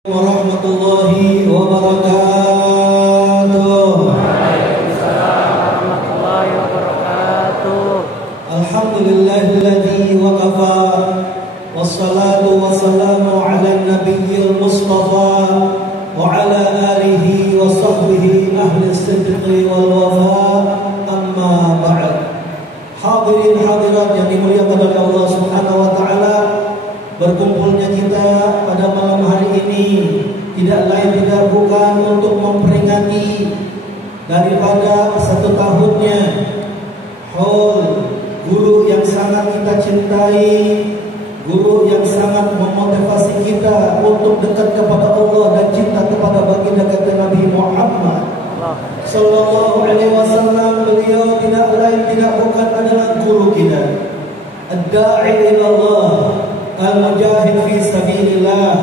Warahmatullahi wabarakatuh. Waalaikumsalam warahmatullahi wabarakatuh. Alhamdulillahilladzi waqafa wassalatu wassalamu ala nabiyyil mustafa wa ala alihi wa sahbihi ahli sidqi wal wafa, amma ba'd. Hadirin hadirat yang dimuliakan oleh Allah Subhanahu wa taala, berkumpulnya kita pada malam hari ini tidak lain tidak bukan untuk memperingati daripada 1 tahunnya haul guru yang sangat kita cintai, guru yang sangat memotivasi kita untuk dekat kepada Allah dan cinta kepada baginda kata Nabi Muhammad sallallahu alaihi wasallam. Beliau tidak lain tidak bukan adalah guru kita, ad-da'i ila Allah, al-mujahid fi sabilillah,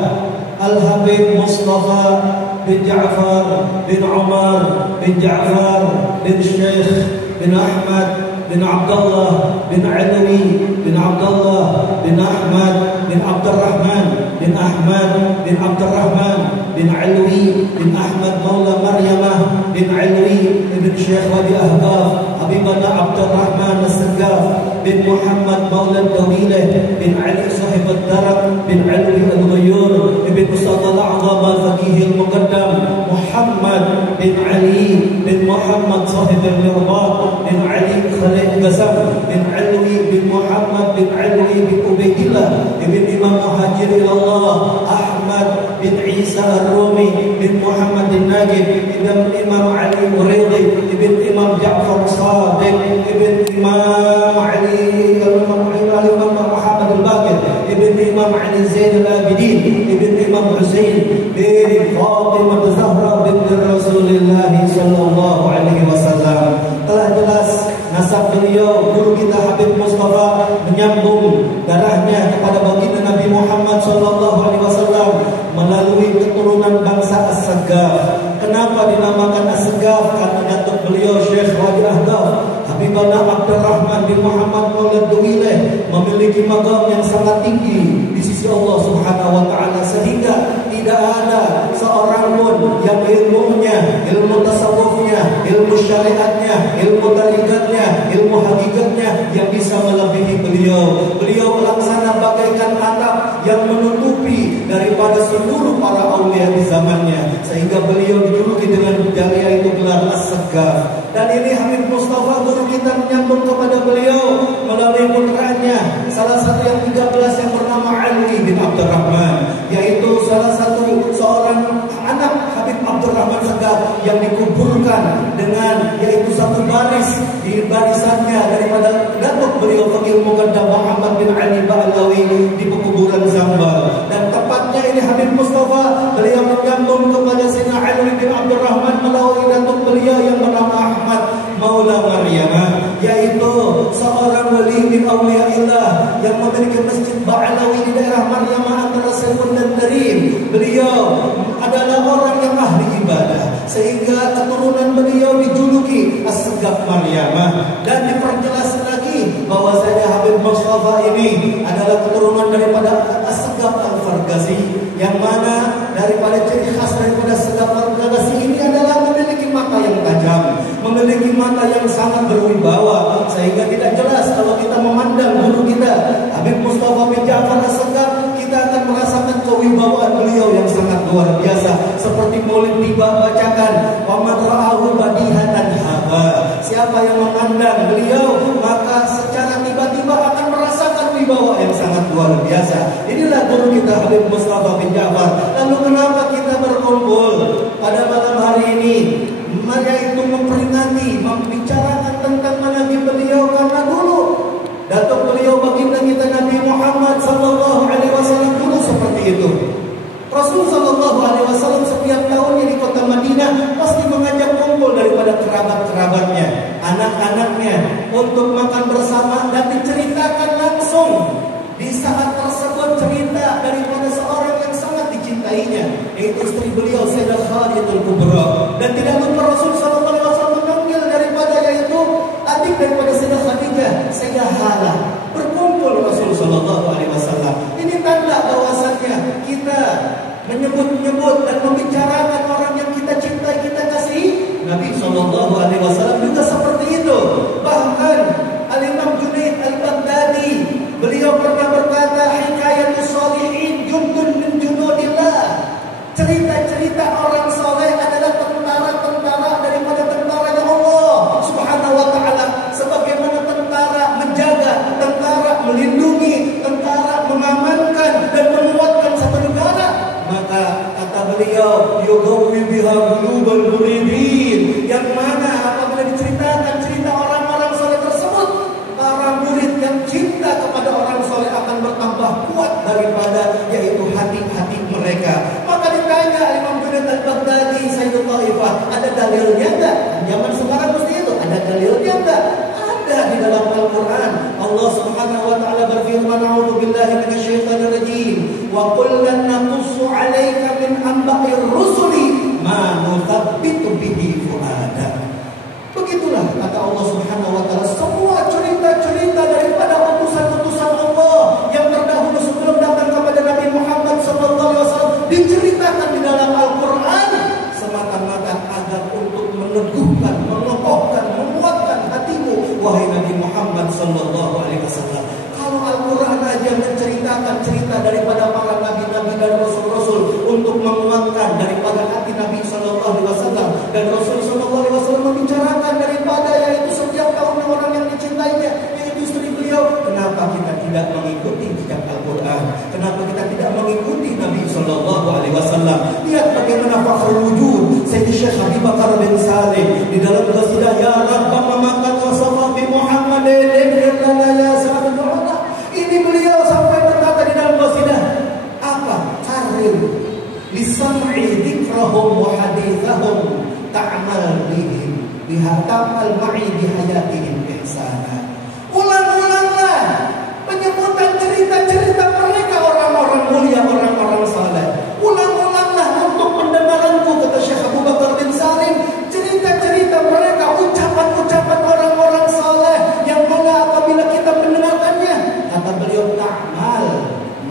Al-Habib Mustafa bin Ja'far bin Umar bin Ja'far bin Syekh bin Ahmad bin Abdullah bin Alwi bin Abdullah bin Ahmad bin Abdurrahman bin Ahmad bin Abdurrahman bin Alwi bin Ahmad Maula Maryamah bin Alwi bin Syekh Wadi Ahbab Habibana Abdurrahman As-Sagaf bin Muhammad Maula Dawilah bin Ali Sahib Ad-Darak bin Alwi Al-Ghayur bin Ustaz Al-A'zam Al-Faqih Al-Muqaddam Muhammad bin Ali bin Muhammad Sahib Al-Mirbat bin Ali Khalid Qasam bin Alwi bin Muhammad bin Alwi bin Ubaidillah bin Imam Muhajir Ilallah Ahmad bin Isa Ar-Rumi bin Muhammad bin Najib bin Imam Ali Uraidi bin Imam Ja'far Sadiq bin Imam Ali Muhammad Al-Baqir bin Imam Ali Zain Al-Abidin bin Imam Husain bin Fatimah Zahra binti Rasulullah sallallahu alaihi wasallam. Telah jelas nasab beliau guru kita Habib Mustafa menyambung darahnya kepada baginda Nabi Muhammad sallallahu alaihi wasallam melalui keturunan bangsa As-Sagaf. Kenapa dinamakan As-Sagaf? Karena datuk beliau Syekh Wadi Ahbab Habibana Abdurrahman bin Muhammad Maulad Dawilah memiliki maqam yang sangat tinggi di sisi Allah Subhanahu wa taala, sehingga tidak ada seorang pun yang ilmunya, ilmu tasawufnya, ilmu syariatnya, ilmu tarikatnya, ilmu hakikatnya yang bisa melebihi beliau. Beliau laksana bagaikan atap yang menutupi daripada seluruh para aulia di zamannya, sehingga beliau dijuluki dengan gelar itu gelar As-Sagaf. Dan ini Habib Mustafa guru kita menyambung kepada beliau melalui putranya, salah satu yang 13 yang bernama Ali bin Abdurrahman, yaitu salah satu seorang anak Habib Abdurrahman Sagaf yang dikuburkan dengan yaitu satu baris di barisannya daripada datuk beliau Faqih Muqaddam Muhammad bin Ali Ba'lawi di pekuburan Zambal. Dan tepatnya ini Habib Mustafa beliau menyambung kepada Sayyidina Ali bin Abdurrahman melalui datuk beliau yang bernama Ahmad Maula Maryamah, yaitu seorang wali min auliyaillah yang memiliki masjid Ba'lawi di daerah Maryamah antara Sewon dan Tarim. Beliau adalah orang yang ahli ibadah, sehingga keturunan beliau dijuluki As-Sagaf Maryamah. Dan diperjelas lagi bahwasanya Habib Mustafa ini adalah keturunan daripada As-Sagaf Al-Fargasi, yang mana daripada ciri khas daripada As-Sagaf Al-Fargasi ini adalah memiliki mata yang tajam, memiliki mata yang sangat berwibawa, sehingga tidak jelas kalau kita memandang guru kita Habib Mustafa bin Ja'far As-Sagaf, kita akan merasakan kewibawaan beliau yang sangat luar biasa. Seperti Maulid tiba bacakan, "Waman ra'ahu badihatan haba." Siapa yang memandang beliau maka secara tiba-tiba akan merasakan wibawa yang sangat luar biasa. Inilah guru kita Habib Mustafa bin Ja'far. Lalu kenapa kita berkumpul pada malam hari ini? Yaitu memperingati, membicarakan tentang manaqib beliau, karena dulu datuk beliau baginda kita Nabi Muhammad sallallahu alaihi wasallam dulu seperti itu. Rasul sallallahu alaihi wasallam setiap tahunnya di kota Madinah pasti mengajak kumpul daripada kerabat-kerabatnya, anak-anaknya untuk makan bersama dan diceritakan langsung di saat tersebut cerita daripada seorang yang sangat dicintainya, yaitu istri beliau Sayyidah Khadijatul Kubra. Dan tidak lupa Rasul sallallahu alaihi wasallam memanggil daripada yaitu adik daripada Sayyidah Khadijah, Sayyidah Hala. Berkumpul Rasul sallallahu alaihi wasallam. Ini tanda bahwasanya kita menyebut-nyebut dan membicarakan orang yang kita cintai, kita kasihi. Nabi SAW juga seperti itu. Bahkan Al-Imam Junaid Al-Baghdadi, beliau pernah berkata, hikayatus sholihin jundun min junudillah. Cerita-cerita orang soleh adalah tentara-tentara daripada tentaranya Allah Subhanahu wa ta'ala. Sebagaimana tentara menjaga, tentara melindungi, tentara mengamankan dan menguatkan satu negara, maka kata beliau, yugawi biha qulubal muridin, yang mana apabila diceritakan cerita orang-orang soleh tersebut, para murid yang cinta kepada orang soleh akan bertambah kuat daripada yaitu hati-hati mereka. Maka ditanya Imam Junaid Al-Baghdadi, Sayyidul Taifah, ada dalilnya enggak? Zaman sekarang mesti itu, ada dalilnya enggak? Ada di dalam Al-Quran. Allah Subhanahu wa ta'ala berfirman, a'udzu billahi minasyaitonir rajim, wa qulna naqussu 'alaika min anba'ir rusuli ma nuthabbitu bihi fu'adak. Begitulah kata Allah Subhanahu wa ta'ala, semua cerita-cerita daripada utusan-utusan Allah yang terdahulu sebelum datang kepada Nabi Muhammad SAW diceritakan di dalam Al-Quran semata-mata agar untuk meneguhkan, mengokohkan, menguatkan hatimu, wahai Nabi Muhammad SAW. Kalau Al-Quran aja menceritakan cerita daripada para nabi-nabi dan rasul-rasul untuk menguatkan daripada hati Nabi SAW, dan Rasul SAW membicarakan daripada yaitu setiap tahunnya orang yang dicintainya, yaitu istri beliau. Kenapa kita tidak mengikuti jejak Al-Quran? Kenapa kita tidak mengikuti Nabi SAW? Lihat bagaimana fakhrul wujud Sayyidi Syekh Habib Bakar bin Salim di dalam qasidah Ya Rabbana maka wasafa bi Muhammadin ya sahabat. Ini beliau sampai berkata di dalam qasidah apa? Karir lisam'i dzikrahum wa hadithahum ta'mal bihim bihatal ma'i bihayatihim ihsana. Ulang-ulanglah penyebutan cerita-cerita mereka, orang-orang mulia, orang-orang saleh. Ulang-ulanglah untuk pendengaranku, kata Syekh Abu Bakar bin Salim, cerita-cerita mereka, ucapan-ucapan orang-orang saleh yang mana apabila kita mendengarkannya, kata beliau, ta'mal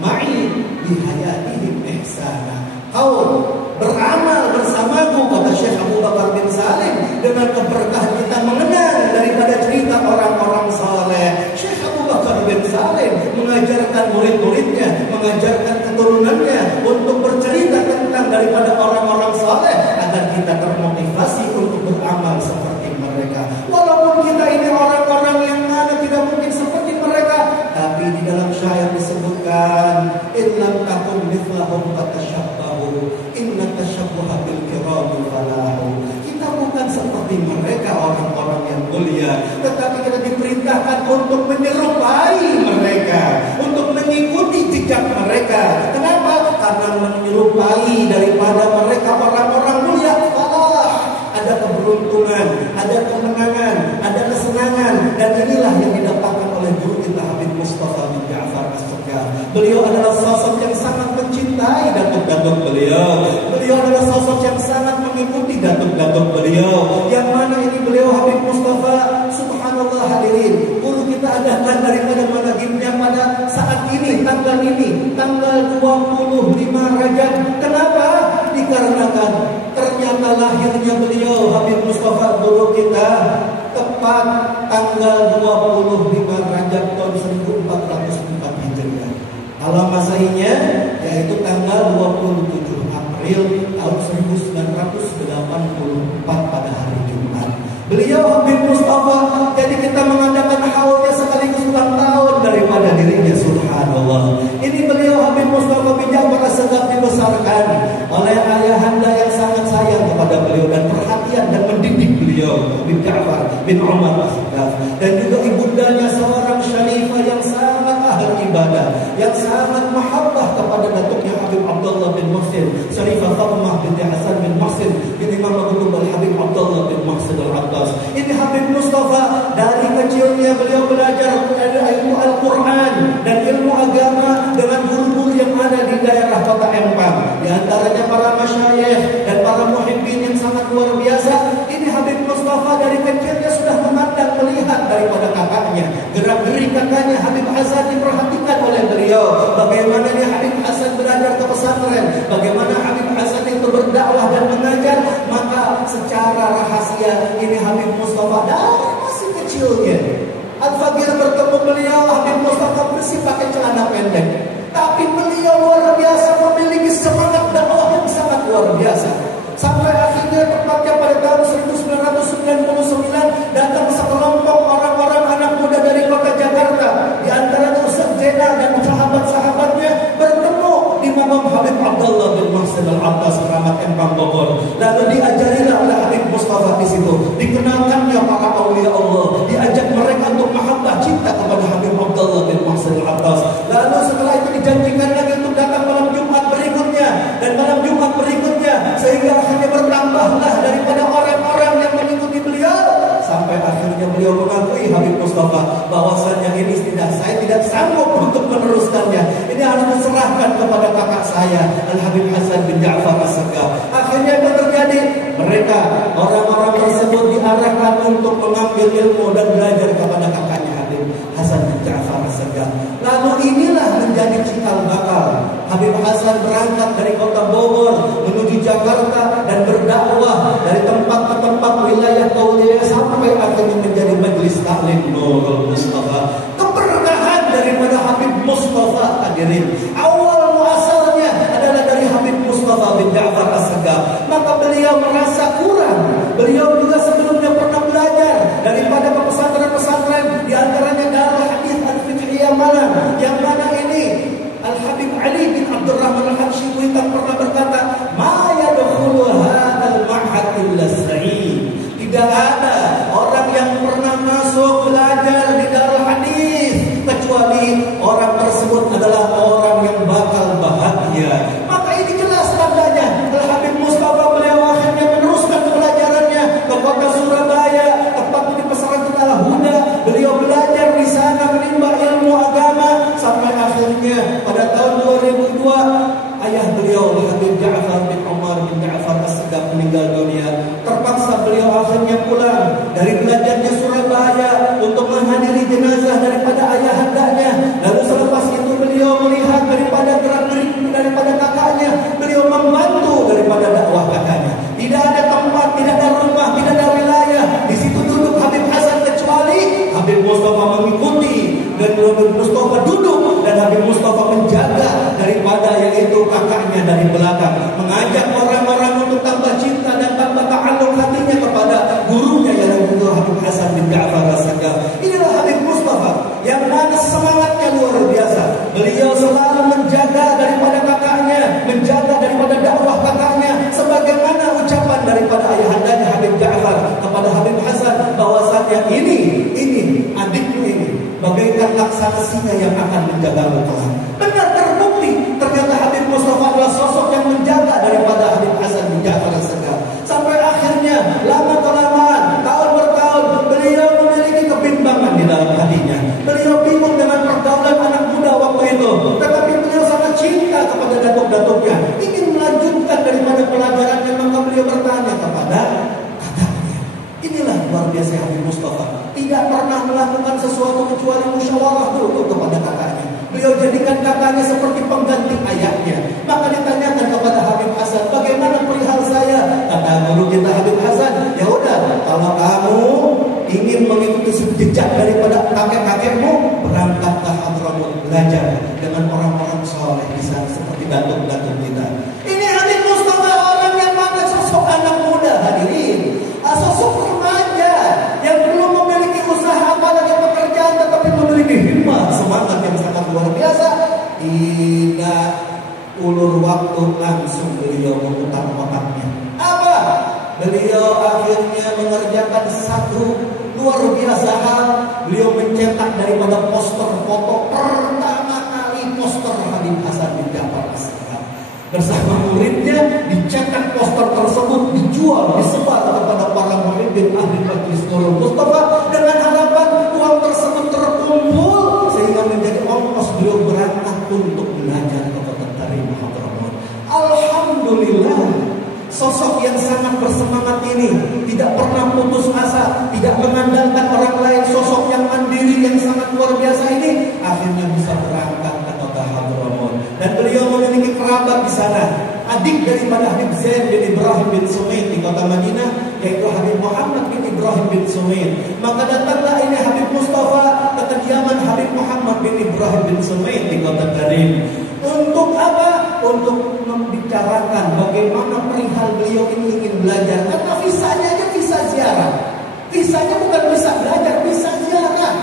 ma'i bihayatihim ihsana. Kau beramal bersamaku, kata Syekh Abu Bakar bin Salim, dengan keberkahan kita mengenal daripada cerita orang-orang saleh. Syekh Abu Bakar bin Salim mengajarkan murid-muridnya, mengajarkan keturunannya untuk bercerita tentang daripada orang-orang saleh agar kita termotivasi untuk beramal seperti mereka. Walaupun kita ini orang-orang yang mana tidak mungkin seperti mereka, tapi di dalam syair disebutkan illam takun mithlahum fatashabbahu inna tashabbuha bil kirami falahu. Kita bukan seperti mereka orang-orang yang mulia, tetapi kita diperintahkan untuk menyerupai mereka, untuk mengikuti jejak mereka. Kenapa? Karena menyerupai daripada mereka orang-orang mulia, falah, ada keberuntungan, ada kemenangan, ada kesenangan. Dan inilah yang didapatkan oleh guru kita Habib Mustafa bin Ja'far As-Saqqaf. Beliau adalah sosok yang sangat mencintai datuk-datuk beliau. Beliau adalah sosok yang sangat mengikuti datuk-datuk beliau. Yang mana ini beliau Habib Mustafa, subhanallah hadirin, guru kita adakan daripada managibnya pada saat ini, tanggal 25 Rajab. Kenapa? Dikarenakan ternyata lahirnya beliau Habib Mustafa guru kita tepat tanggal 25 Rajab tahun 1404 Hijriah. Kalau Masehinya yaitu tanggal 27 April tahun 1984 pada hari Jumat. Beliau Habib Mustafa, jadi kita mengadakan haulnya sekaligus ulang tahun daripada dirinya, subhanallah. Ini beliau Habib Mustafa bin Ja'far As-Saqqaf dibesarkan oleh ayahanda yang sangat sayang kepada beliau dan perhatian dan mendidik beliau, bin Ja'far bin Umar As-Saqqaf. Dan juga ibundanya seorang syarifah yang sangat ahli ibadah, yang sangat mahabbah kepada datuknya Habib Abdullah bin Muhsin, Syarifah Fatimah binti Hasan bin Muhsin bin Imam Abu Bakar Habib Abdullah bin Muhsin Al-Abbas. Ini Habib Mustafa dari kecilnya beliau belajar ilmu Al-Quran dan ilmu agama dengan guru-guru yang ada di daerah kota Empang. Di antaranya para masyayikh dan para muhibbin yang sangat luar biasa. Ini Habib Mustafa dari kecilnya sudah memandang, melihat daripada kakaknya, gerak-gerik kakaknya Habib Hasan diperhatikan oleh beliau. Bagaimana Habib Hasan belajar ke pesantren pesantren, bagaimana Habib Hasan itu berdakwah dan mengajar. Maka secara rahasia ini Habib Mustafa dari masih kecilnya, Al-Faqir bertemu beliau, Habib Mustafa bersih pakai celana pendek. Tapi beliau luar biasa, memiliki semangat dakwah yang sangat luar biasa. Sampai akhirnya tepatnya pada tahun 1999 datang sekelompok orang-orang anak muda dari kota Jakarta, di antaranya Ustaz Zainal dan sahabat-sahabatnya bertemu di makam Habib Abdullah bin Muhsin Al-Abbas Keramat Empang Bogor. Lalu diajarilah oleh Habib Mustafa di situ, dikenalkannya para aulia Allah, diajak mereka untuk mahabbah cinta kepada Habib Abdullah bin Muhsin Al-Abbas. Lalu setelah itu dijanjikan lagi untuk datang malam Jumat berikutnya dan malam Jumat berikutnya, sehingga akhirnya bertambahlah daripada orang-orang yang mengikuti beliau, sampai akhirnya beliau mengakui Habib Mustafa bahwasanya ini saya tidak sanggup untuk meneruskannya. Ini harus diserahkan kepada kakak saya Al-Habib Hasan bin Ja'far As-Saggaf. Akhirnya apa terjadi? Mereka orang-orang tersebut diarahkan untuk mengambil ilmu dan belajar kepada kakaknya Habib Hasan bin Ja'far As-Saggaf. Lalu inilah menjadi cikal bakal Habib Hasan berangkat dari kota Bogor menuju Jakarta dan berdakwah dari tempat ke tempat wilayah Kauliah sampai akhirnya menjadi majelis taklim Nurul Mustafa. Keberkahan daripada Habib Mustafa hadirin, awal muasalnya adalah dari Habib Mustafa bin Ja'far As-Saggaf. Maka beliau merasa kurang. Beliau juga sebelumnya pernah belajar daripada pesantren-pesantren, di antaranya Darul Hadis Al-Fiqhiyah Malang, yang mana ini Al-Habib Ali bin Abdurrahman Al-Habsyi Kuitang pernah berkata, "Ma yadkhulu hadzal ma'had illa sa'id." Tidak ada orang yang pernah masuk belajar di Darul Hadis kecuali orang tersebut adalah orang yang bakal bahagia. Maka ini jelas tandanya Al-Habib Mustafa beliau akhirnya meneruskan pelajarannya ke kota Surabaya, tepatnya di pesantren Al-Huda. Beliau belajar di sana menimba ilmu agama sampai akhirnya pada tahun 2002 ayah beliau Habib Ja'far bin Umar bin Ja'far As-Saggaf meninggal dunia. Terpaksa beliau akhirnya pulang dari belajarnya Surabaya untuk menghadiri jenazah daripada ayahandanya. Lalu selepas itu beliau melihat daripada gerak-gerik daripada kakaknya, beliau membantu daripada dakwah kakaknya. Tidak ada tempat, tidak ada rumah, tidak ada wilayah di situ duduk Habib Hasan kecuali Habib Mustafa mengikuti dan Habib Mustafa duduk dan Habib Mustafa menjaga daripada yaitu kakaknya dari belakang, mengajak orang-orang untuk tambah cinta dan tambah ta'alluq hatinya kepada gurunya yang itu Habib Hasan bin Ja'far As-Saggaf. Inilah Habib Mustafa yang mana semangatnya luar biasa. Beliau selalu menjaga daripada kakaknya, menjaga daripada dakwah kakaknya, sebagaimana ucapan daripada ayahandanya Habib Ja'far kepada Habib Hasan bahwasanya ini adikmu ini bagaikan laksana singa yang akan menjagamu kelak. Benar terbukti, ternyata Habib Mustafa adalah sosok yang menjaga daripada Habib Hasan bin Ja'far As-Saggaf. Sampai akhirnya lama kelamaan, tahun bertahun beliau memiliki kebimbangan di dalam hatinya. Beliau bingung dengan pergaulan anak muda waktu itu, tetapi beliau sangat cinta kepada datuk-datuknya, ingin melanjutkan daripada pelajarannya. Maka beliau bertanya kepada kakaknya. Inilah luar biasa Habib Mustafa, tidak pernah melakukan sesuatu kecuali musyawarah dulu kepada kakaknya. Beliau jadikan kakaknya seperti pengganti ayahnya. Maka ditanyakan kepada Habib Hasan, bagaimana perihal saya? Kata guru kita Habib Hasan, ya udah, kalau kamu ingin mengikuti jejak daripada kakek-kakekmu, berangkat ke Hadramut belajar dengan orang-orang soleh di sana seperti datuk-datuk kita. Ini Habib Mustafa, orang yang mana sosok anak muda hadirin, sosok remaja yang belum memiliki usaha apalagi pekerjaan, tetapi memiliki himmah, semangat yang sangat luar biasa. Tidak ulur waktu langsung beliau memutar otaknya. Apa? Beliau akhirnya mengerjakan satu luar biasa hal. Beliau mencetak daripada poster foto pertama kali poster Habib Hasan bin Ja'far As-Saggaf. Bersama muridnya dicetak poster tersebut, dijual, disebar kepada para pemimpin ahli majlis Nurul Mustafa dengan harapan uang tersebut terkumpul sehingga menjadi ongkos beliau berangkat untuk belajar ke kota Tarim Hadramut. Alhamdulillah, sosok yang sangat bersemangat ini tidak pernah putus asa, tidak mengandalkan orang lain. Sosok yang mandiri yang sangat luar biasa ini akhirnya bisa berangkat ke kota Hadramut. Dan beliau memiliki kerabat kerabat di sana, adik daripada Habib Zain bin Ibrahim bin Sumaid di kota Madinah, yaitu Habib Muhammad bin Ibrahim bin Sumaid. Maka datanglah ini Habib Mustafa ke kediaman Habib Muhammad bin Ibrahim bin Sumaid di kota Tarim. Untuk apa? Untuk membicarakan bagaimana perihal beliau ini ingin belajar. Karena visanya aja visa ziarah. Visanya bukan visa belajar, visa ziarah.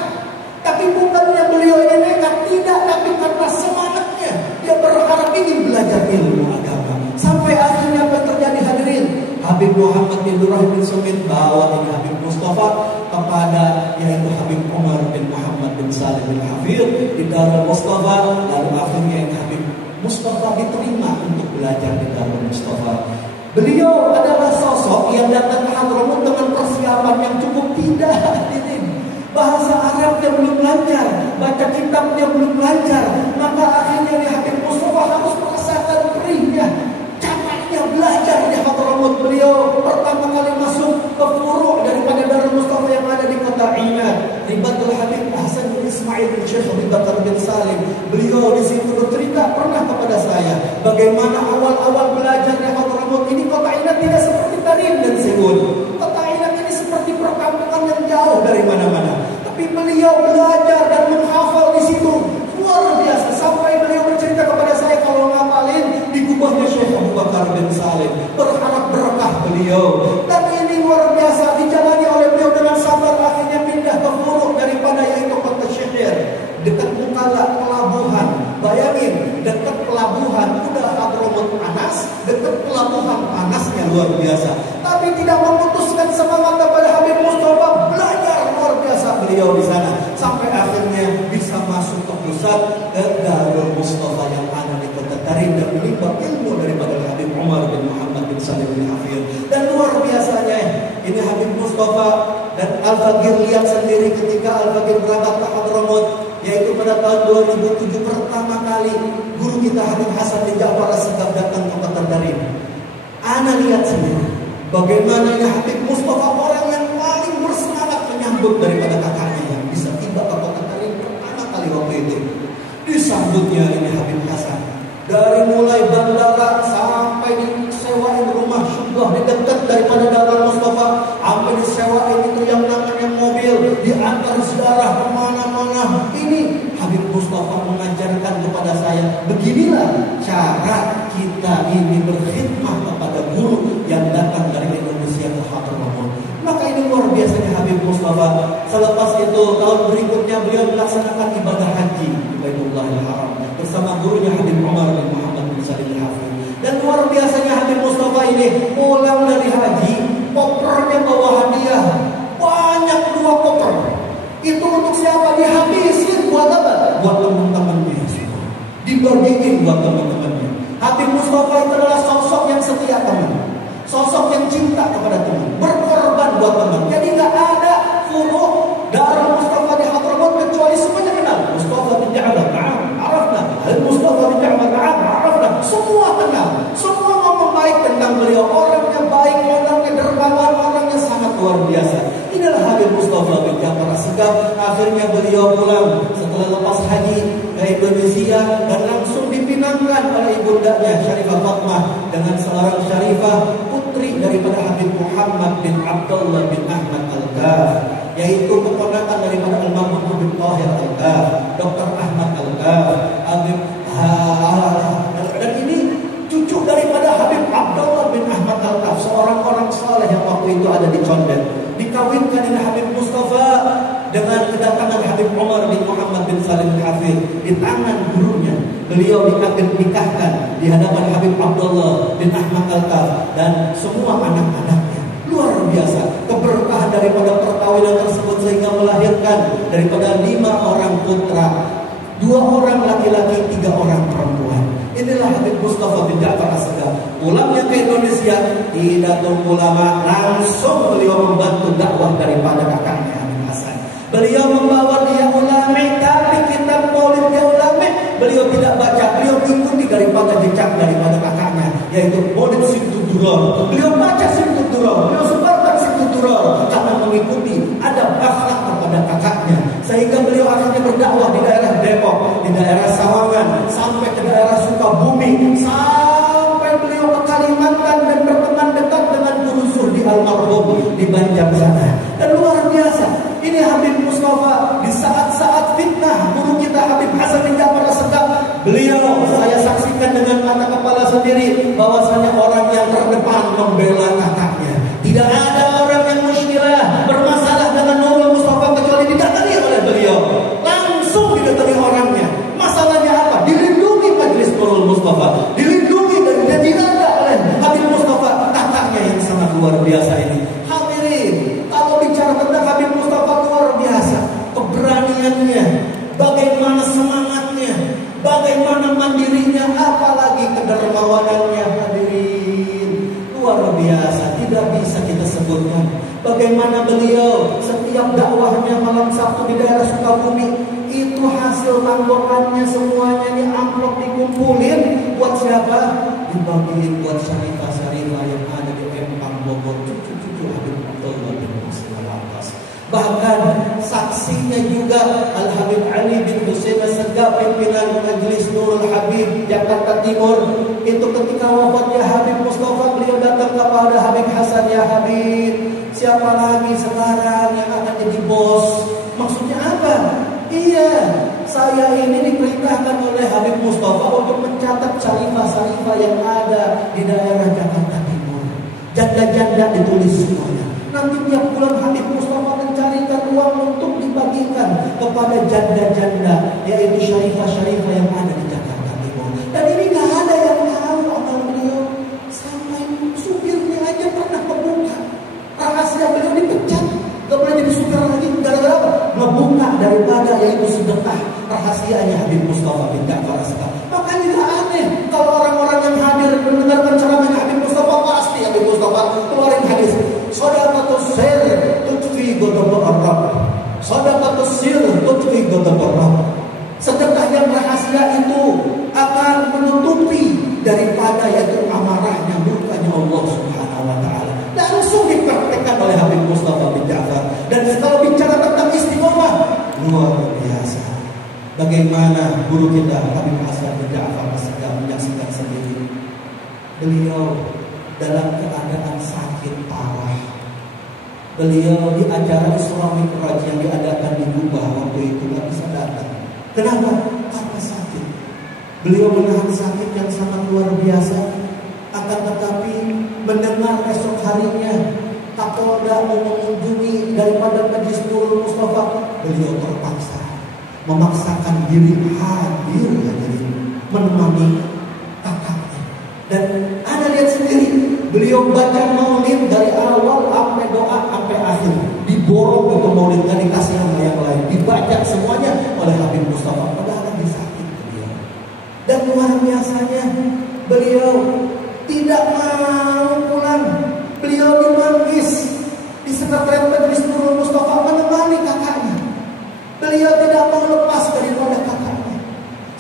Tapi bukannya beliau ini nekat, tidak, tapi karena semangatnya dia berharap ingin belajar ilmu agama. Sampai akhirnya apa yang terjadi hadirin? Habib Muhammad bin Ibrahim bin Sumaid bawa ini Habib Mustafa kepada yaitu Habib Umar bin Muhammad bin Salim bin Hafidh di Darul Mustafa. Lalu akhirnya Habib Mustafa diterima untuk belajar di Darul Mustafa. Beliau adalah sosok yang datang ke Hadramut dengan persiapan yang cukup tidak hadirin. Bahasa Arabnya belum lancar, baca kitabnya belum lancar, maka akhirnya Habib Mustafa harus merasakan perihnya, capeknya belajar di Hadramut. Beliau pertama kali masuk ke furu' daripada Darul Mustafa yang ada di kota Imad, Ribatul Habib Hasan bin Ismail bin Syekh Habib Bakar bin Salim. Beliau di situ bercerita pernah kepada saya bagaimana awal-awal belajar di Hadramut ini. Kota Imad tidak seperti Tarim dan Siwun. Kota Imad ini seperti perkampungan yang jauh dari mana-mana. Tapi beliau belajar dan menghafal di situ luar biasa. Sampai beliau bercerita kepada saya kalau ngapalin di kubahnya Syekh Abu Bakar bin Salim, berharap berkah beliau. Dan ini luar biasa dijalani oleh beliau dengan sabar. Akhirnya pindah ke Furuk daripada yaitu kota Syekh dekat Mukalla pelabuhan. Bayangin, dekat pelabuhan udah Hadramut panas, dekat pelabuhan panasnya luar biasa. Tapi tidak memutuskan semangat kepada Habib Mustafa belajar luar biasa beliau di sana. Sampai akhirnya bisa masuk ke pusat ke Darul Mustafa yang ada di kota Tarim dan menimba ilmu daripada Habib Umar bin Muhammad bin Salim bin Hafidh. Dan luar biasanya ini Habib Mustafa dan Al-Fakir lihat sendiri ketika Al-Fakir berangkat ke Hadramut, yaitu pada tahun 2007 pertama kali guru kita Habib Hasan bin Ja'far As-Segaf datang ke kota Tarim. Ana lihat sendiri bagaimana Habib Mustafa orang yang paling bersemangat menyambut daripada kakaknya yang bisa tiba ke kota Tarim pertama kali waktu itu. Disambutnya ini Habib Hasan dari mulai bandara sampai disewain rumah syukuh di dekat daripada Darul Mustafa, sampai disewain itu yang namanya mobil, diantar ziarah kemana-mana. Ini Habib Mustafa mengajarkan kepada saya, beginilah cara kita ini berkhidmah kepada guru yang datang dari Indonesia ke Hadramut. Maka ini luar biasanya Habib Mustafa. Selepas itu tahun berikutnya beliau melaksanakan ibadah haji di Baitullahil Haram bersama gurunya Habib Umar bin Muhammad bin Salim bin Hafidh. Dan luar biasanya Habib Mustafa ini pulang dari haji, kopernya bawa hadiah banyak, 2 koper. Itu untuk siapa? Dihabisin buat apa? Buat teman-temannya semua. Dibagiin buat teman-temannya. Habib Mustafa itu adalah sosok yang setia teman, sosok yang cinta kepada teman, berkorban buat teman. Jadi nggak ada furu' Darul Mustafa di Hadramut kecuali semuanya kenal. Mustafa bin Ja'far, na'am, arafna. Mustafa bin Ja'far, na'am, arafna. Semua kenal, semua ngomong baik tentang beliau. Orangnya baik, orangnya dermawan, orangnya sangat luar biasa. Inilah Habib Mustafa bin Ja'far As-Segaf. Akhirnya beliau pulang setelah lepas haji ke Indonesia dan langsung dipinangkan oleh ibundanya Syarifah Fatmah dengan seorang Syarifah putri daripada Habib Muhammad bin Abdullah bin Ahmad Al-Kaf, yaitu keponakan daripada almarhum Habib Tahir Al-Kaf, Dr. Ahmad Al-Kaf, Habib dan ini cucu daripada Habib Abdullah bin Ahmad Al-Kaf, seorang orang saleh yang waktu itu ada di Condet. Dikawinkan dengan Habib Mustafa dengan kedatangan Habib Umar bin Muhammad bin Salim bin Hafidh di tangan gurunya. Beliau nikahkan di hadapan Habib Abdullah bin Ahmad Al-Kaf dan semua anak-anaknya. Luar biasa keberkahan daripada perkawinan tersebut sehingga melahirkan daripada 5 orang putra, 2 orang laki-laki, 3 orang perempuan. Inilah Habib Mustafa bin Ja'far As-Segaf. Pulangnya ke Indonesia tidak tunggu lama, langsung beliau membantu dakwah daripada kakaknya Habib Hasan. Beliau membawa dia ulama, tapi kitab Maulid dia ulama beliau tidak baca, beliau mengikuti daripada jejak daripada kakaknya, yaitu Maulid Simtud-Durar. Beliau baca Simtud-Durar, beliau sebarkan Simtud-Durar karena mengikuti adab akhlak kepada kakaknya. Sehingga beliau akhirnya berdakwah di daerah Depok, di daerah Sawangan, sampai ke daerah Sukabumi, sampai beliau ke Kalimantan dan berteman dekat dengan Guru Zuhdi almarhum di Banjar sana. Dan luar biasa, ini Habib Mustafa di saat-saat fitnah guru kita Habib Hasan bin Ja'far As-Segaf, beliau saya saksikan dengan mata kepala sendiri bahwasanya orang yang terdepan membela kakaknya. Tidak ada orang yang muskilah bermasalah dengan Nurul Mustafa kecuali didatangi oleh beliau. Langsung didatangi orangnya. Masalahnya apa? Dilindungi majelis Nurul Mustafa, dilindungi dan dijaga oleh Habib Mustafa, kakaknya yang sangat luar biasa ini. Hadirin, kalau bicara tentang Habib Mustafa luar biasa, keberaniannya, bagaimana semangatnya, bagaimana mandirinya, apalagi kedermawanannya, hadirin, luar biasa, tidak bisa kita sebutkan. Bagaimana beliau setiap dakwahnya malam Sabtu di daerah Sukabumi, itu hasil tanggokannya semuanya di amplop dikumpulin buat siapa? Dibagiin buat syarifah-syarifah yang ada di Empang Bogor, cucu-cucu Habib Abdullah bin Husain Al-Abbas. Bahkan saksinya juga Al-Habib Ali bin Husain As-Segaf, pimpinan Majelis Nurul Habib Jakarta Timur. Itu ketika wafatnya Habib Mustafa, beliau datang kepada Habib Hasan, ya Habib, siapa lagi sekarang yang akan jadi bos? Maksudnya apa? Iya, saya ini diperintahkan oleh Habib Mustafa untuk mencatat syarifah-syarifah yang ada di daerah Jakarta Timur. Janda-janda ditulis semuanya. Nanti tiap bulan Habib Mustafa mencarikan uang untuk dibagikan kepada janda-janda, yaitu syarifah-syarifah yang ada di Jakarta Timur. Dan ini gak ada yang tahu amal beliau. Sampai supirnya aja pernah membuka rahasia beliau, dipecat, gak boleh jadi supir lagi. Gara-gara apa? Ngebuka daripada yaitu sedekah rahasianya Habib Mustafa bin Ja'far As-Segaf. Makanya tidak aneh kalau orang-orang yang hadir mendengarkan ceramahnya Habib Mustafa, pasti Habib Mustafa keluarin hadis, Shadaqatus sir tutfi ghadab ar-rabb. Shadaqatus sir tutfi ghadab ar-rabb. Sedekah yang rahasia itu akan menutupi daripada yaitu amarahnya, murkanya Allah Subhanahu wa taala. Langsung dipraktekkan oleh Habib Mustafa bin Ja'far. Dan kalau bicara tentang istiqomah, luar biasa. Bagaimana guru kita Habib Hasan bin Ja'far As-Segaf menyaksikan sendiri. Beliau dalam keadaan sakit parah. Beliau di acara Isra Mi'raj yang diadakan di Kubah waktu itu nggak bisa datang. Kenapa? Karena sakit. Beliau menahan sakit yang sangat luar biasa. Akan tetapi mendengar esok harinya Kapolda mau mengunjungi daripada Majelis Nurul Mustafa, beliau terpaksa memaksakan diri hadir menemani kakaknya. Dan Anda lihat sendiri, beliau baca maulid dari awal sampai doa sampai akhir, diborong itu maulid, nggak dikasih sama yang lain, dibaca semuanya oleh Habib Mustafa. Padahal lagi sakit beliau. Dan luar biasanya beliau tidak mau pulang. Beliau dimanggis di sekretariat Majelis Nurul Mustafa menemani kakaknya. Beliau tidak mau lepas daripada kakaknya.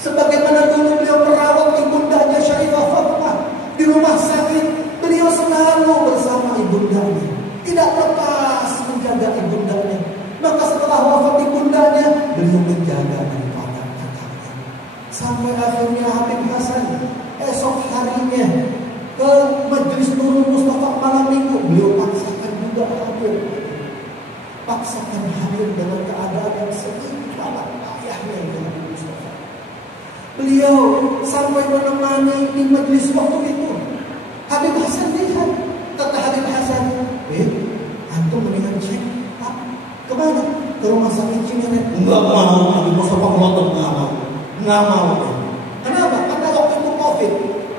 Sebagaimana dulu beliau merawat ibundanya Syarifah Fatimah di rumah sakit, beliau selalu bersama ibundanya, tidak lepas menjaga ibundanya. Maka setelah wafat ibundanya, beliau menjaga daripada kakaknya. Sampai akhirnya Habib Hasan esok harinya ke Majelis Nurul Mustafa malam minggu, beliau paksakan juga hadir. Paksakan hadir dengan keadaan yang seimbang ayahnya Habib Mustafa. Beliau sampai menemani di majelis waktu itu. Habib Hasan lihat, kata Habib Hasan, antum mendingan cek, Pak, kemana? Ke rumah sakit Cinere. Enggak mau, Habib Mustafa melotot, nggak mau. Kenapa? Karena waktu itu COVID.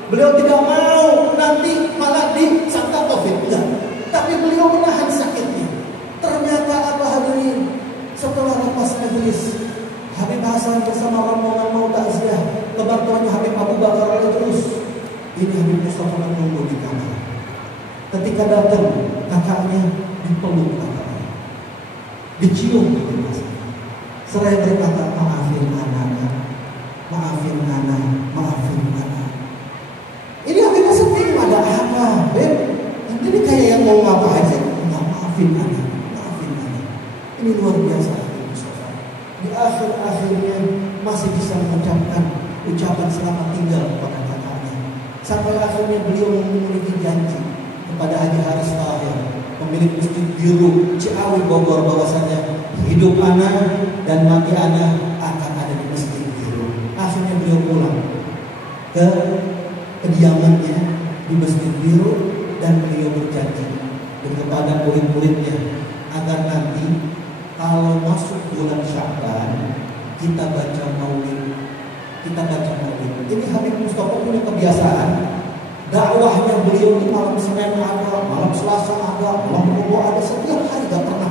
Beliau tidak mau nanti malah disangka COVID. Enggak. Tapi beliau menahan sakitnya. Ternyata apa hadirin? Setelah lepas majelis, Habib Hasan bersama rombongan mau takziah, kebantuannya Habib Abu Bakar terus. Ini Habib Mustafa menunggu di kamar. Ketika datang, kakaknya dipeluk kakaknya, dicium Habib Hasan. Seraya berkata, maafin anak, maafin anak, maafin anak. Ini Habib Hasan bingung, ada apa? Ini kayak yang mau ngapain sih? Enggak, maafin anak, maafin anak. Ini luar biasa Habib Mustafa. bukan selamat tinggal kepada kakaknya. Sampai akhirnya beliau memiliki janji kepada Haji Haris Tahir, pemilik Masjid Biru Ciawi Bogor, bahwasanya hidup anak dan mati anak akan ada di Masjid Biru. Akhirnya beliau pulang ke kediamannya di Masjid Biru dan beliau berjanji kepada murid-muridnya agar nanti kalau masuk bulan Sya'ban kita baca maulid. Ini Habib Mustafa punya kebiasaan, dakwahnya beliau itu malam Senin ada, malam Selasa ada, malam Rabu ada, setiap hari gak pernah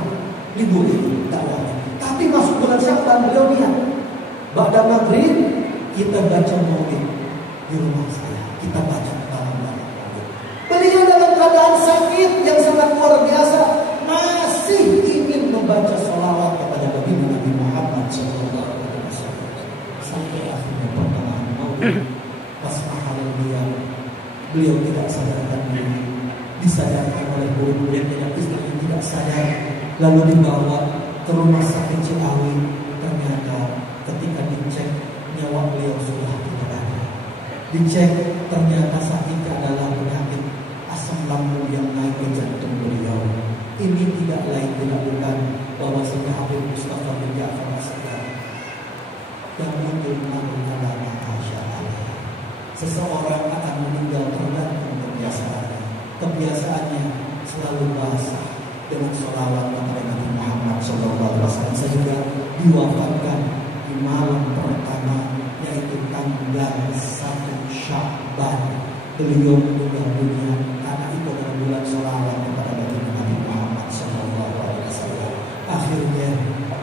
libur itu dakwahnya. Tapi masuk bulan Sya'ban beliau lihat, ba'da maghrib kita baca maulid di rumah saya, kita baca malam-malam. Beliau dalam keadaan sakit yang sangat luar biasa masih ingin membaca sholawat kepada Nabi Muhammad SAW. Sampai akhirnya pertengahan maulid, pas mahal beliau tidak sadarkan diri, disadarkan oleh murid-muridnya dan istrinya tidak sadar, lalu dibawa ke rumah sakit Ciawi. Ternyata ketika dicek nyawa beliau sudah tidak ada. Dicek ternyata sakitnya adalah penyakit asam lambung yang naik ke jantung beliau. Ini tidak lain tidak bukan bahwasanya Habib Mustafa bin Ja'far As-Saqaf yang muncul adalah seseorang akan meninggal tergantung kebiasaannya selalu basah dengan sholawat kepada Nabi Muhammad SAW, sehingga diwafatkan di malam pertama yaitu tanggal 1 Sya'ban. Beliau meninggal dunia karena itu adalah bulan sholawat kepada Nabi Muhammad SAW. Akhirnya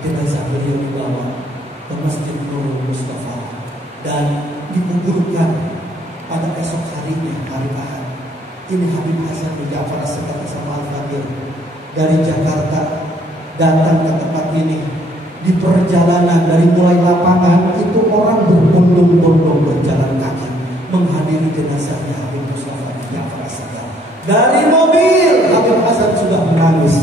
jenazah beliau dibawa ke Masjid Nurul Mustafa dan dikuburkan pada esok harinya, hari Ahad. Ini Habib Hasan bin Ja'far As-Saqaf sama Al-Fakir dari Jakarta datang ke tempat ini. Di perjalanan dari mulai lapangan itu orang berbondong-bondong berjalan kaki menghadiri jenazahnya Habib Mustafa bin Ja'far As-Saqaf. Dari mobil Habib Hasan sudah menangis.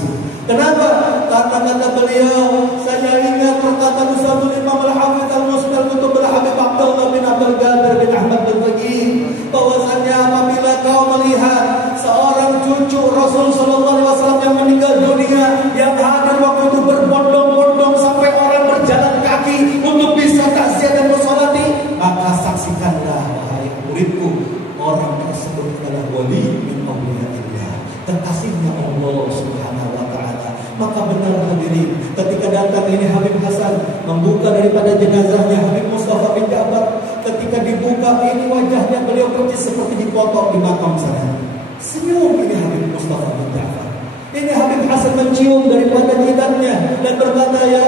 Kenapa? Karena kata beliau, saya ingat perkataan Ustadzul Imam Al-Hafidz Al-Musnad Al-Kutub Al-Habib Abdullah bin Abdul Qadir bin Ahmad bin Faqih, bahwasanya apabila kau melihat seorang cucu Rasul sallallahu alaihi wasallam yang meninggal dunia, yang hadir waktu itu berbondong-bondong sampai orang berjalan kaki untuk bisa takziah dan bersolati, maka saksikanlah wahai muridku, orang tersebut adalah wali min auliyaillah, kekasihnya Allah Subhanahu wa taala. Maka benar hadirin, ketika datang ini Habib Hasan membuka daripada jenazahnya Habib Mustafa bin Ja'far, ketika dibuka ini wajahnya beliau persis seperti dipotong di makam sana. Senyum ini Habib Mustafa bin Ja'far. Ini Habib Hasan mencium daripada jidatnya dan berkata, ya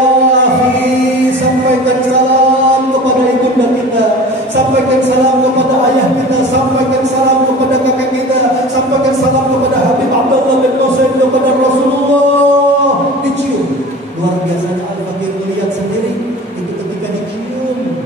akhi, sampaikan salam kepada ibunda kita, sampaikan salam kepada ayah kita, sampaikan salam kepada kakak kita, sampaikan salam kepada Habib Abdullah bin Husain, kepada Rasulullah. Dicium. Luar biasanya Al-Fakir melihat sendiri itu ketika dicium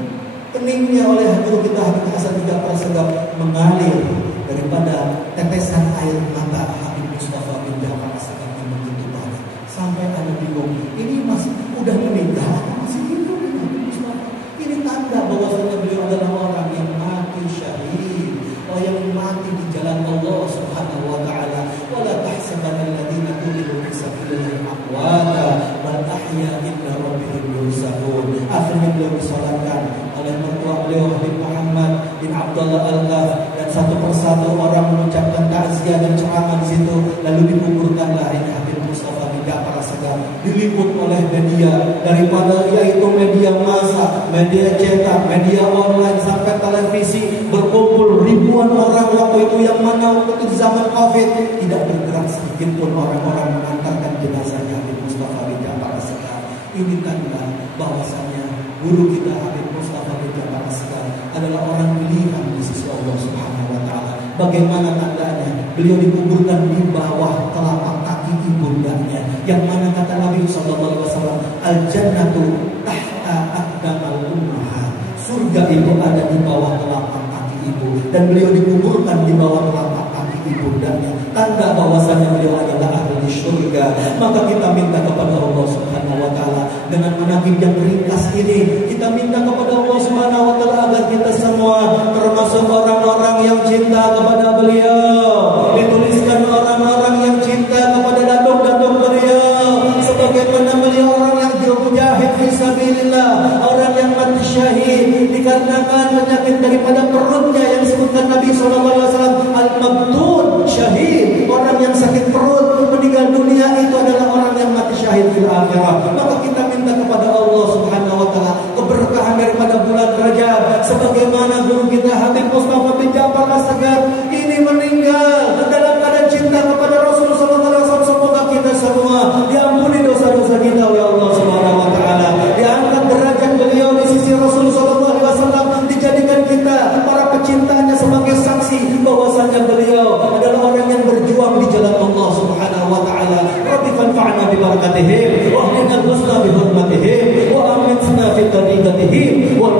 keningnya oleh guru kita Habib Hasan bin Ja'far As-Saqaf mengalir daripada tetesan air mata Habib Mustafa bin Ja'far As-Saqaf yang begitu banyak. Sampai ada bingung, ini masih udah meninggal, masih hidup ini Habib Mustafa. Ini tanda bahwasanya beliau adalah orang yang mati syahid, orang yang mati di jalan Allah Subhanahu wa taala. Wala tahsabanna alladziina qutilu fi sabilillahi amwata bal ahya inda rabbihim yurzaqun. Akhirnya beliau disolatkan oleh mertua beliau Habib Muhammad bin Abdullah Al-Ghaf, dan satu persatu orang mengucapkan takziah dan ceramah di situ. Lalu dikuburkanlah ini Habib Mustafa bin Ja'far As-Saqaf, diliput oleh media daripada yaitu media massa, media cetak, media online sampai televisi, berkumpul ribuan orang waktu itu, yang mana waktu itu zaman Covid tidak bergerak sedikit pun orang-orang mengantarkan jenazahnya Habib Mustafa bin Ja'far As-Saqaf. Ini tanda bahwasanya guru kita Habib Mustafa bin Ja'far As-Saqaf adalah orang pilihan di sisi Allah Subhanahu wa taala. Bagaimana tandanya? Beliau dikuburkan di bawah telapak kaki ibundanya, yang mana kata Nabi sallallahu alaihi wasallam, al-jannatu tahta aqdamal ummahat. Surga itu ada di bawah telapak kaki ibu, dan beliau dikuburkan di bawah telapak kaki ibundanya. Tanda bahwasanya beliau adalah ahli di surga. Maka kita minta kepada Allah Subhanahu wa taala dengan menagih yang ringkas ini, kita minta kepada Allah Subhanahu wa taala agar kita semua termasuk orang-orang yang cinta kepada beliau, dituliskan orang-orang yang cinta kepada datuk-datuk beliau, sebagaimana beliau orang yang mujahid fisabilillah, orang yang mati syahid dikarenakan penyakit daripada perutnya yang disebutkan Nabi SAW al-mabtun syahid, orang yang sakit perut meninggal dunia itu adalah orang yang mati syahid fil akhirah. Maka kita minta kepada Allah Subhanahu wa taala keberkahan daripada bulan Rajab, sebagaimana guru kita Habib Mustafa bin Ja'far As-Sagaf ini meninggal dalam keadaan cinta kepada Rasulullah SAW. Semoga kita semua diampuni dosa-dosa kita oleh Allah Subhanahu wa taala, diangkat derajat beliau di sisi Rasulullah SAW, dijadikan kita para pecintanya sebagai saksi bahwasanya beliau adalah orang yang berjuang di jalan Allah Subhanahu wa taala. Rabbi fanfa'na bi barakatihim wa ahlina al-husna bi hurmatihim wa amitna fi tariqatihim wal